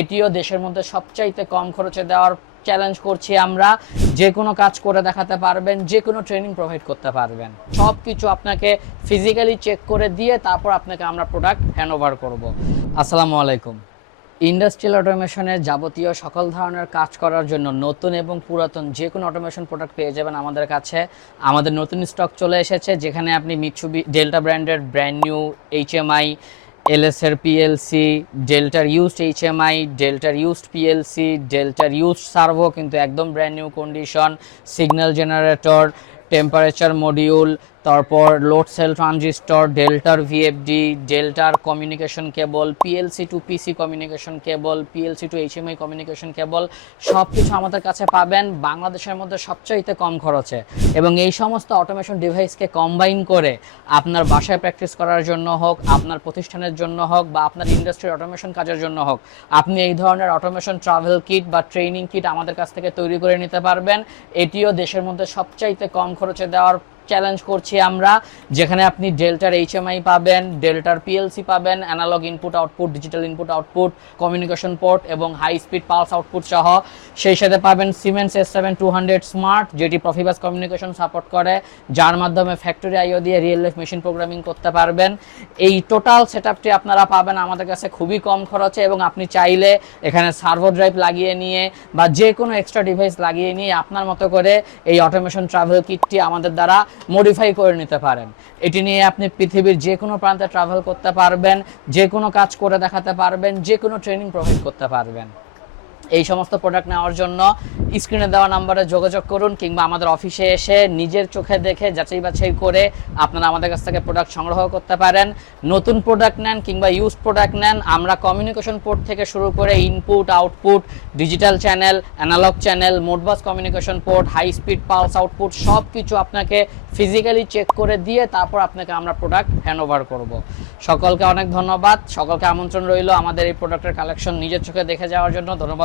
এটিও দেশের মধ্যে সবচাইতে কম খরচে দেওয়ার চ্যালেঞ্জ করছি আমরা। যে কোনো কাজ করে দেখাতে পারবেন, যে কোনো ট্রেনিং প্রোভাইড করতে পারবেন। সব কিছু আপনাকে ফিজিক্যালি চেক করে দিয়ে তারপর আপনাকে আমরা প্রোডাক্ট হ্যান্ড ওভার করব। আসসালামু আলাইকুম। ইন্ডাস্ট্রিয়াল অটোমেশনের যাবতীয় সকল ধরনের কাজ করার জন্য নতুন এবং পুরাতন যে কোনো অটোমেশন প্রোডাক্ট পেয়ে যাবেন আমাদের কাছে। আমাদের নতুন স্টক চলে এসেছে, যেখানে আপনি মিৎসুবি ডেল্টা ব্র্যান্ডের ব্র্যান্ড নিউ এইচএমআই এলএসএর পিএলসি ডেল্টার ইউজড এইচএমআই ডেল্টার ইউজড পিএলসি ডেল্টার ইউজড সার্ভো কিন্তু একদম brand new condition signal generator temperature module তারপর লোড সেল ট্রানজিস্টর ডেল্টার ভিএফডি ডেল্টার communication cable PLC to PC communication cable PLC to HMI communication cable সব কিছু আমাদের কাছে পাবেন। বাংলাদেশের মধ্যে সবচাইতে কম খরচে। এবং এই সমস্ত অটোমেশন ডিভাইসকে কম্বাইন করে আপনার বাসায় প্র্যাকটিস করার জন্য হোক, আপনার প্রতিষ্ঠানের জন্য হোক, বা আপনার ইন্ডাস্ট্রির অটোমেশন কাজের জন্য হোক, আপনি এই ধরনের অটোমেশন ট্রাভেল কিট বা ট্রেনিং কিট আমাদের কাছ থেকে তৈরি করে নিতে পারবেন। এটিও দেশের মধ্যে সবচাইতে কম খরচে দেওয়ার চ্যালেঞ্জ করছি আমরা, যেখানে আপনি ডেল্টার এইচএমআই পাবেন ডেল্টার পিএলসি পাবেন analog input output digital input output communication port এবং হাই স্পিড পালস আউটপুট সহ। সেই সাথে পাবেন Siemens S seven two hundred smart যেটি প্রফিবাস কমিউনিকেশন সাপোর্ট করে, যার মাধ্যমে ফ্যাক্টরি আইও দিয়ে রিয়েল লাইফ মেশিন প্রোগ্রামিং করতে পারবেন। এই টোটাল সেট আপনারা পাবেন আমাদের কাছে খুবই কম খরচে এবং আপনি চাইলে এখানে সার্ভো ড্রাইভ লাগিয়ে নিয়ে বা যে কোনো এক্সট্রা ডিভাইস লাগিয়ে নিয়ে আপনার মতো করে এই অটোমেশন ট্রাভেল কিটটি আমাদের দ্বারা মডিফাই করে নিতে পারেন। এটি নিয়ে আপনি পৃথিবীর যে কোনো প্রান্তে ট্রাভেল করতে পারবেন, যে কোনো কাজ করে দেখাতে পারবেন, যে কোনো ট্রেনিং প্রোভাইড করতে পারবেন। এই সমস্ত প্রোডাক্ট নেওয়ার জন্য স্ক্রিনে দেওয়া নাম্বারে যোগাযোগ করুন কিংবা আমাদের অফিসে এসে নিজের চোখে দেখে যাচাই বাছাই করে আপনারা আমাদের কাছ থেকে প্রোডাক্ট সংগ্রহ করতে পারেন। নতুন প্রোডাক্ট নেন কিংবা ইউজ প্রোডাক্ট নেন, আমরা কমিউনিকেশন পোর্ট থেকে শুরু করে input output digital channel analog channel Modbus communication port high speed pulse output সব কিছু আপনাকে ফিজিক্যালি চেক করে দিয়ে তারপর আপনাকে আমরা প্রোডাক্ট হ্যান্ড ওভার করব। সকলকে অনেক ধন্যবাদ। সকলকে আমন্ত্রণ রইল আমাদের এই প্রোডাক্টের কালেকশন নিজের চোখে দেখে যাওয়ার জন্য।